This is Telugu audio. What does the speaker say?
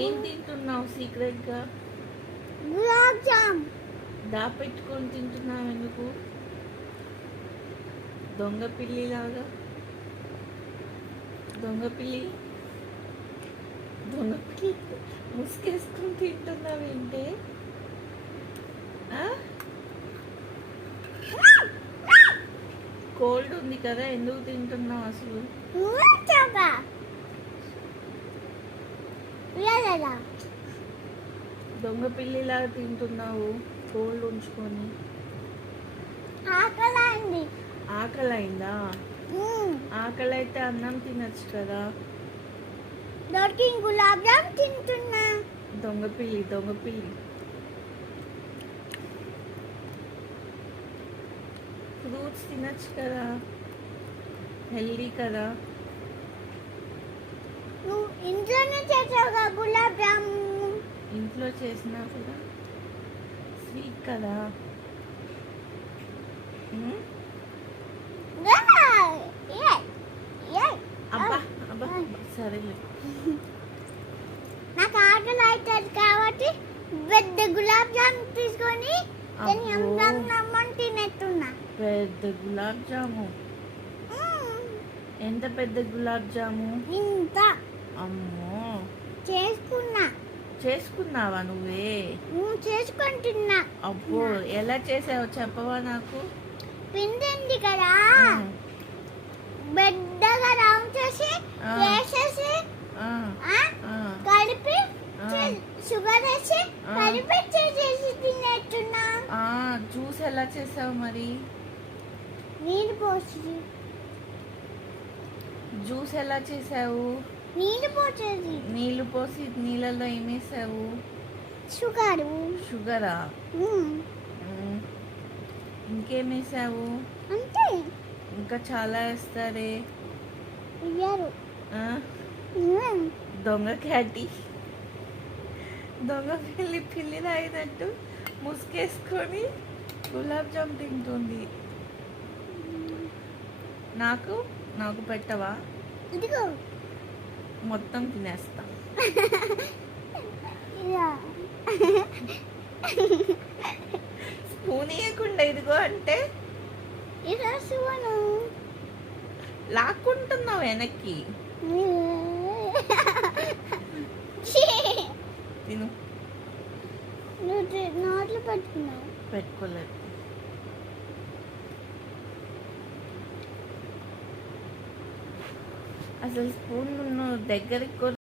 ఏం తింటున్నావు సీక్రెట్గా? గులాబ్ జామ్. దాపెట్టుకొని తింటున్నావు ఎందుకు? దొంగ పిల్లిలాగా. దొంగ పిల్లి ముసుగేసుకొని తింటున్నావు ఏంటి? కోల్డ్ ఉంది కదా, ఎందుకు తింటున్నావు అసలు? దొంగ పిల్లిలాగా తింటున్నావు కోల్డ్ ఉంచుకొని. ఆకలైందా? ఆకలి అయితే అన్నం తినచ్చు కదా. గులాబ్ జామ్ తింటున్నా. దొంగ పిల్లి. ఫ్రూట్స్ తినచ్చు కదా, హెల్దీ కదా. నువ్వు ఇంట్లోనే చేసావుగా గులాబ్ జామ్. ఇంట్లో చేసినా కూడా స్వీట్ కదా. అబ్బా సరేలే. నాకు ఆకలి అవుతుంది కాబట్టి పెద్ద గులాబ్ జామ్ తీసుకొని తినేస్తున్నా. పెద్ద గులాబ్ జాము? ఎంత పెద్ద గులాబ్ జాము? ఇంత. అమ్మో, చేసుకున్నావా నువ్వే? చేసుకుంటున్నా. అబ్బో, ఎలా చేసావు చెప్పవా నాకు? పిండి ఉంది కదా, పెద్దగా రౌండ్ చేసి వేసేసి కలిపి షుగర్ వేసి కలిపి చేసేసి తినేస్తున్నా. జ్యూస్ ఎలా చేసావు మరి? నీళ్ళు పోసి. జ్యూస్ ఎలా చేసావు? నీళ్ళు పోసి నీళ్ళలో ఏమేసావు? షుగరా? ఇంకేమేసావు? అంతే. ఇంకా చాలా వేస్తారే. దొంగ క్యాటి, దొంగ పిల్లి తాగినట్టు ముసుగేసుకొని గులాబ్ జామ్ తింటుంది. నాకు పెట్టవా? ఇదిగో మొత్తం తినేస్తా. స్పూన్ ఇవ్వకుండా ఇదిగో అంటే లాక్కుంటున్నావు వెనక్కి. తిను. నోట్లో పెట్టుకోలేదు. అసలు స్పూన్ దగ్గరికి